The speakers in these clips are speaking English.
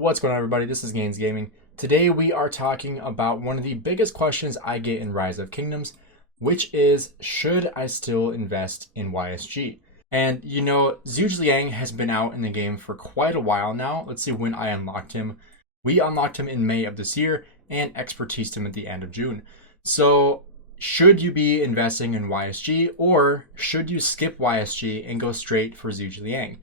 What's going on, everybody? This is Gainz Gaming. Today we are talking about one of the biggest questions I get in Rise of Kingdoms, which is, should I still invest in YSG? And you know, Zhuge Liang has been out in the game for quite a while now. Let's see when I unlocked him. We unlocked him in May of this year and expertised him at the end of June. So should you be investing in YSG, or should you skip YSG and go straight for Zhuge Liang?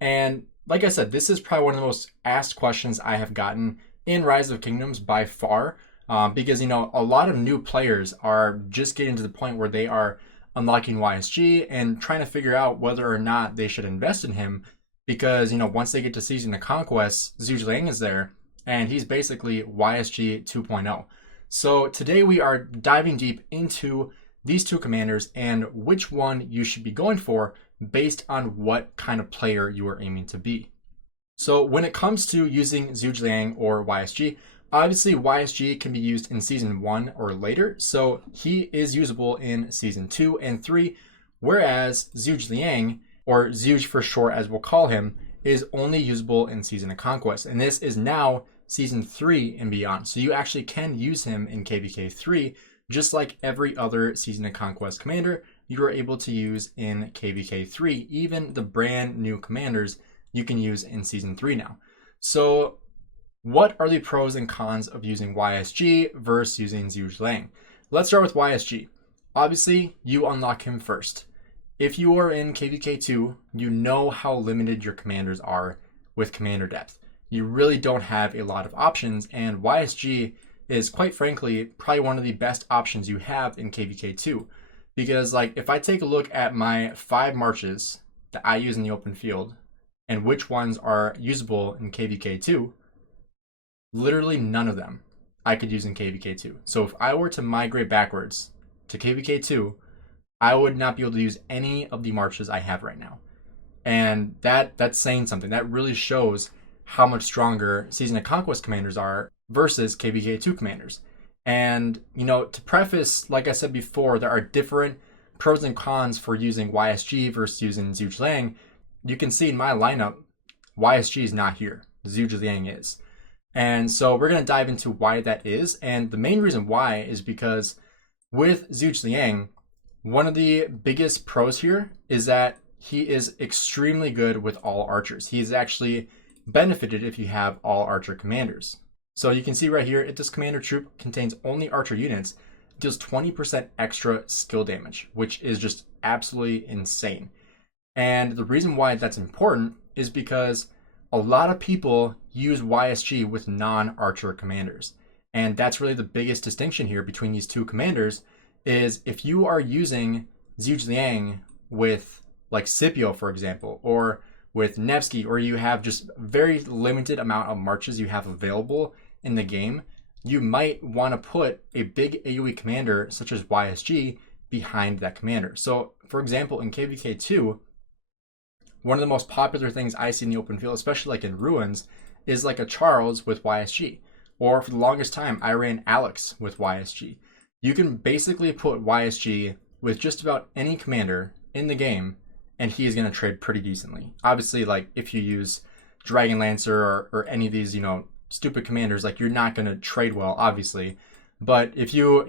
And like I said, this is probably one of the most asked questions I have gotten in Rise of Kingdoms by far, because, you know, a lot of new players are just getting to the point where they are unlocking YSG and trying to figure out whether or not they should invest in him, because, you know, once they get to Season of Conquest, Zhuge Liang is there, and he's basically YSG 2.0. So today we are diving deep into these two commanders and which one you should be going for based on what kind of player you are aiming to be. So when it comes to using Zhuge Liang or YSG, obviously YSG can be used in Season 1 or later, so he is usable in Season 2 and 3, whereas Zhuge Liang, or Zhuge for short as we'll call him, is only usable in Season of Conquest, and this is now Season 3 and beyond. So you actually can use him in KVK 3, just like every other Season of Conquest commander you are able to use in KVK 3. Even the brand new commanders you can use in Season 3 now. So what are the pros and cons of using YSG versus using Zhuge Liang? Let's start with YSG. Obviously, you unlock him first. If you are in KVK 2, you know how limited your commanders are with commander depth. You really don't have a lot of options, and YSG is, quite frankly, probably one of the best options you have in KVK 2. Because, like, if I take a look at my 5 marches that I use in the open field and which ones are usable in KVK 2, literally none of them I could use in KVK 2. So if I were to migrate backwards to KVK 2, I would not be able to use any of the marches I have right now. And that's saying something. That really shows how much stronger Season of Conquest commanders are versus KVK 2 commanders. And, you know, to preface, like I said before, there are different pros and cons for using YSG versus using Zhuge Liang. You can see in my lineup, YSG is not here. Zhuge Liang is. And so we're going to dive into why that is. And the main reason why is because with Zhuge Liang, one of the biggest pros here is that he is extremely good with all archers. He's actually benefited if you have all archer commanders. So you can see right here, if this commander troop contains only archer units, it deals 20% extra skill damage, which is just absolutely insane. And the reason why that's important is because a lot of people use YSG with non-archer commanders. And that's really the biggest distinction here between these two commanders, is if you are using Zhuge Liang with, like, Scipio, for example, or with Nevsky, or you have just very limited amount of marches you have available in the game, you might want to put a big AoE commander such as YSG behind that commander. So, for example, in KVK 2, one of the most popular things I see in the open field, especially like in Ruins, is like a Charles with YSG. Or for the longest time, I ran Alex with YSG. You can basically put YSG with just about any commander in the game, and he is going to trade pretty decently. Obviously, like, if you use Dragon Lancer or any of these, you know, stupid commanders, like, you're not going to trade well, obviously. But if you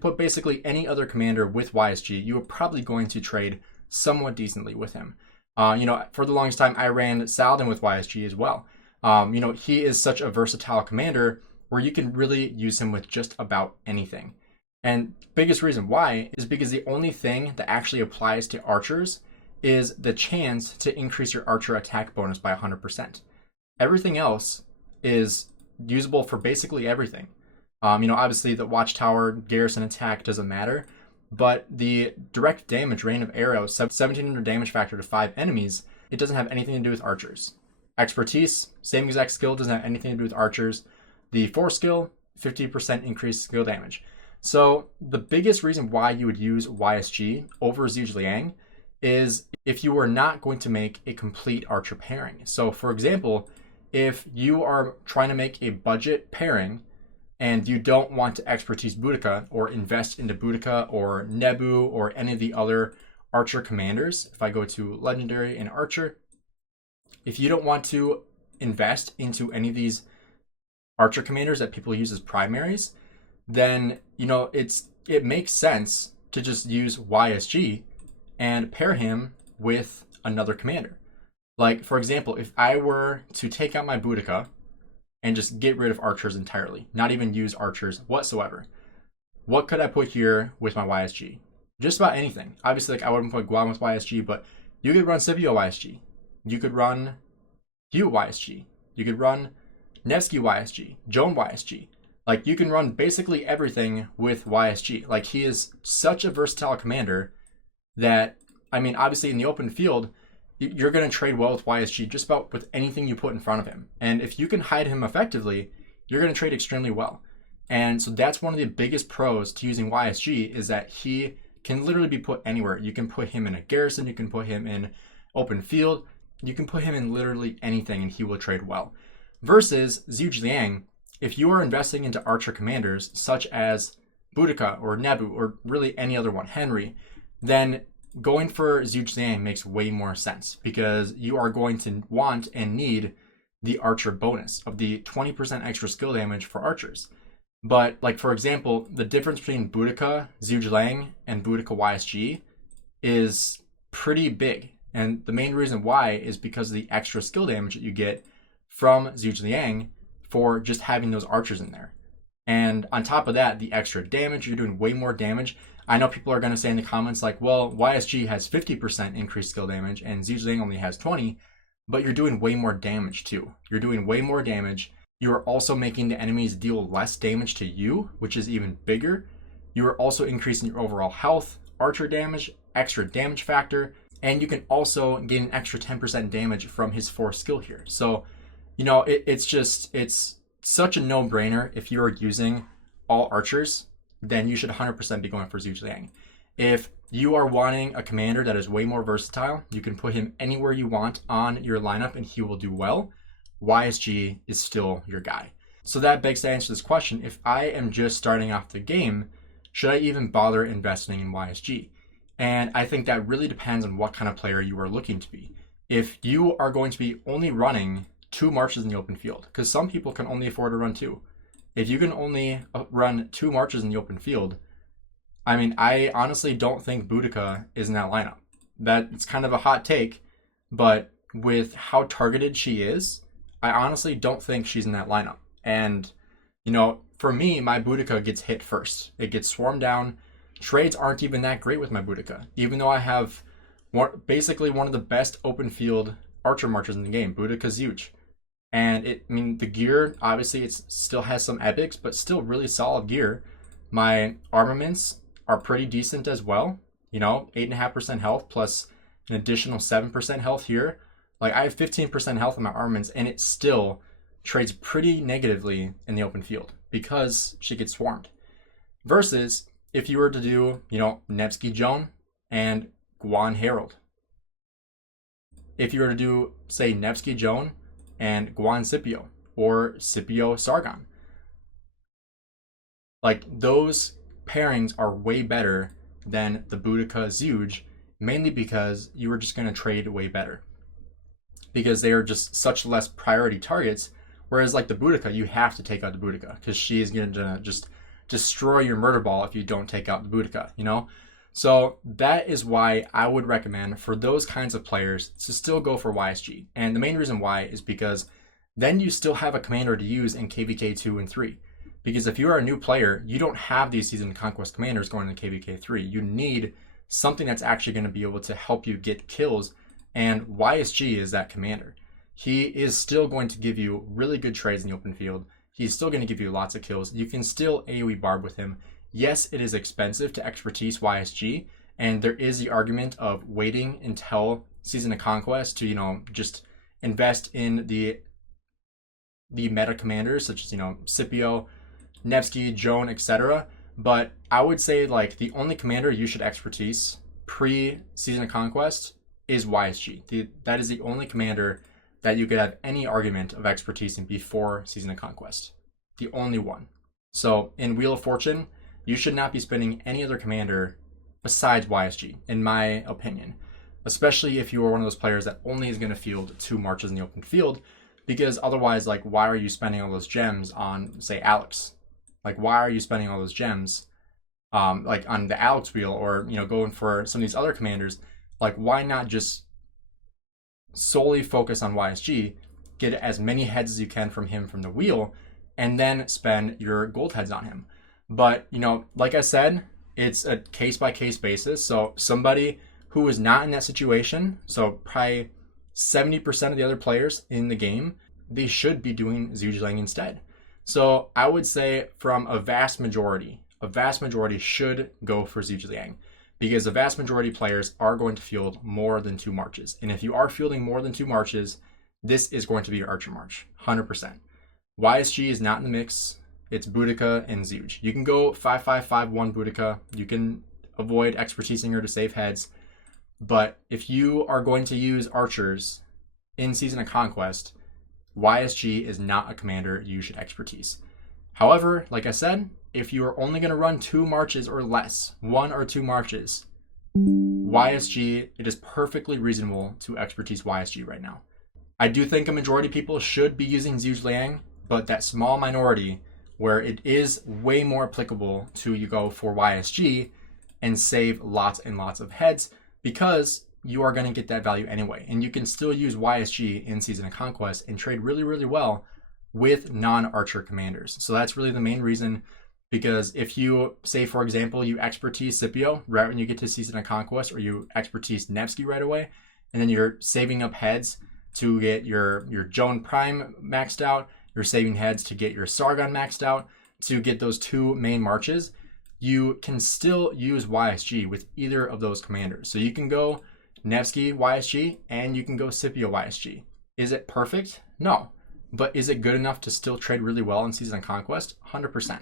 put basically any other commander with YSG, you are probably going to trade somewhat decently with him. You know, for the longest time, I ran Saladin with YSG as well. You know, he is such a versatile commander where you can really use him with just about anything. And biggest reason why is because the only thing that actually applies to archers is the chance to increase your archer attack bonus by 100%. Everything else is usable for basically everything. You know, obviously the watchtower, garrison attack doesn't matter, but the direct damage rain of arrows, 1700 damage factor to 5 enemies, it doesn't have anything to do with archers. Expertise, same exact skill, doesn't have anything to do with archers. The force skill, 50% increased skill damage. So the biggest reason why you would use YSG over Zhuge Liang is if you were not going to make a complete archer pairing. So for example, if you are trying to make a budget pairing and you don't want to expertise Boudica or invest into Boudica or Nebu or any of the other archer commanders, if I go to legendary and archer, if you don't want to invest into any of these archer commanders that people use as primaries, then, you know, it makes sense to just use YSG and pair him with another commander. Like, for example, if I were to take out my Boudica and just get rid of archers entirely, not even use archers whatsoever, what could I put here with my YSG? Just about anything. Obviously, like, I wouldn't put Guan with YSG, but you could run Scipio YSG. You could run Hugh YSG. You could run Nevsky YSG, Joan YSG. Like, you can run basically everything with YSG. Like, he is such a versatile commander that, I mean, obviously in the open field, you're going to trade well with YSG just about with anything you put in front of him. And if you can hide him effectively, you're going to trade extremely well. And so that's one of the biggest pros to using YSG, is that he can literally be put anywhere. You can put him in a garrison, you can put him in open field, you can put him in literally anything and he will trade well. Versus Zhuge Liang, if you are investing into archer commanders such as Boudica or Nebu or really any other one, Henry, then going for Zhuge Liang makes way more sense, because you are going to want and need the archer bonus of the 20% extra skill damage for archers. But, like, for example, the difference between Boudica, Zhuge Liang, and Boudica YSG is pretty big. And the main reason why is because of the extra skill damage that you get from Zhuge Liang for just having those archers in there. And on top of that, the extra damage, you're doing way more damage. I know people are going to say in the comments like, well, YSG has 50% increased skill damage and Zhuge Liang only has 20, but you're doing way more damage too. You're doing way more damage. You are also making the enemies deal less damage to you, which is even bigger. You are also increasing your overall health, archer damage, extra damage factor, and you can also gain an extra 10% damage from his 4th skill here. So, you know, it's such a no-brainer. If you are using all archers, then you should 100% be going for Zhuge Liang. If you are wanting a commander that is way more versatile, you can put him anywhere you want on your lineup and he will do well. YSG is still your guy. So that begs to answer this question. If I am just starting off the game, should I even bother investing in YSG? And I think that really depends on what kind of player you are looking to be. If you are going to be only running 2 marches in the open field, because some people can only afford to run 2. If you can only run 2 marches in the open field, I mean, I honestly don't think Boudica is in that lineup. That's kind of a hot take, but with how targeted she is, I honestly don't think she's in that lineup. And, you know, for me, my Boudica gets hit first. It gets swarmed down. Trades aren't even that great with my Boudica, even though I have basically one of the best open field archer marchers in the game, Boudica Zhuge. And the gear, obviously it still has some epics, but still really solid gear. My armaments are pretty decent as well. You know, 8.5% health plus an additional 7% health here. Like, I have 15% health in my armaments, and it still trades pretty negatively in the open field because she gets swarmed. Versus if you were to do, you know, Nevsky Joan and Guan Harold. If you were to do, say, Nevsky Joan and Guan Scipio or Scipio Sargon. Like, those pairings are way better than the Boudica Zhuge, mainly because you were just going to trade way better. Because they are just such less priority targets, whereas like the Boudica, you have to take out the Boudica because she is going to just destroy your murder ball if you don't take out the Boudica, you know? So that is why I would recommend for those kinds of players to still go for YSG. And the main reason why is because then you still have a commander to use in KVK 2 and 3. Because if you are a new player, you don't have these Season Conquest commanders going into KVK 3. You need something that's actually going to be able to help you get kills, and YSG is that commander. He is still going to give you really good trades in the open field. He's still going to give you lots of kills. You can still AoE barb with him. Yes, it is expensive to expertise YSG, and there is the argument of waiting until Season of Conquest to, you know, just invest in the meta commanders such as, you know, Scipio, Nevsky, Joan, etc. But I would say, like, the only commander you should expertise pre-Season of Conquest is YSG. That is the only commander that you could have any argument of expertise in before Season of Conquest. The only one. So in Wheel of Fortune, you should not be spending any other commander besides YSG, in my opinion. Especially if you are one of those players that only is going to field 2 marches in the open field, because otherwise, like, why are you spending all those gems on, say, Alex? Like, why are you spending all those gems like on the Alex wheel, or going for some of these other commanders? Like, why not just solely focus on YSG, get as many heads as you can from him from the wheel, and then spend your gold heads on him? But like I said, it's a case by case basis. So somebody who is not in that situation, so probably 70% of the other players in the game, they should be doing Zhuge Liang instead. So I would say from a vast majority should go for Zhuge Liang, because the vast majority of players are going to field more than 2 marches. And if you are fielding more than 2 marches, this is going to be your Archer March, 100%. YSG is not in the mix. It's Boudica and Zhuge. You can go 5-5-5-1 Boudica. You can avoid expertising her to save heads. But if you are going to use archers in Season of Conquest, YSG is not a commander you should expertise. However, like I said, if you are only going to run 2 marches or less, 1 or 2 marches, YSG, it is perfectly reasonable to expertise YSG right now. I do think a majority of people should be using Zhuge Liang, but that small minority where it is way more applicable to you go for YSG and save lots and lots of heads, because you are going to get that value anyway. And you can still use YSG in Season of Conquest and trade really, really well with non-archer commanders. So that's really the main reason, because if you, say for example, you expertise Scipio right when you get to Season of Conquest, or you expertise Nevsky right away, and then you're saving up heads to get your Joan Prime maxed out, you're saving heads to get your Sargon maxed out, to get those 2 main marches, you can still use YSG with either of those commanders. So you can go Nevsky YSG and you can go Scipio YSG. Is it perfect? No. But is it good enough to still trade really well in Season of Conquest? 100%.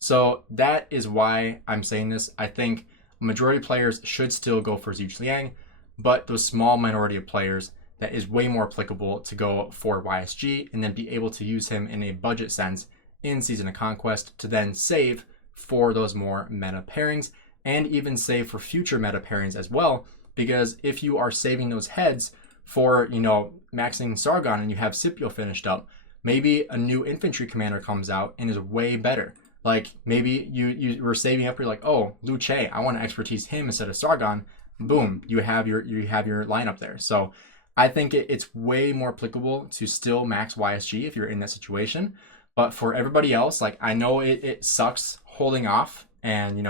So that is why I'm saying this. I think majority of players should still go for Zhuge Liang, but those small minority of players, that is way more applicable to go for YSG and then be able to use him in a budget sense in Season of Conquest to then save for those more meta pairings, and even save for future meta pairings as well. Because if you are saving those heads for, maxing Sargon and you have Scipio finished up, maybe a new infantry commander comes out and is way better. Like maybe you were saving up, you're like, oh, Luce, I want to expertise him instead of Sargon. Boom, you have your lineup there. So I think it's way more applicable to still max YSG if you're in that situation. But for everybody else, like, I know it sucks holding off and,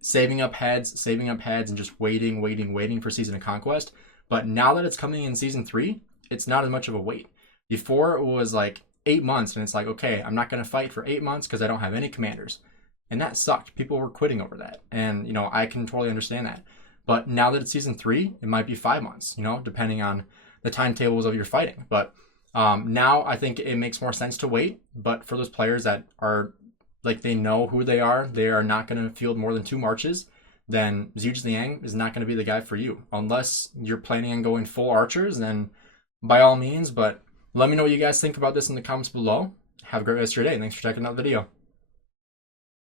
saving up heads and just waiting for Season of Conquest. But now that it's coming in Season 3, it's not as much of a wait. Before it was like 8 months and it's like, okay, I'm not going to fight for 8 months because I don't have any commanders. And that sucked. People were quitting over that. And, I can totally understand that. But now that it's Season 3, it might be 5 months, depending on the timetables of your fighting. But now I think it makes more sense to wait. But for those players that are, like, they know who they are not going to field more than 2 marches, then Zhuge Liang is not going to be the guy for you. Unless you're planning on going full archers, then by all means. But let me know what you guys think about this in the comments below. Have a great rest of your day. Thanks for checking out the video.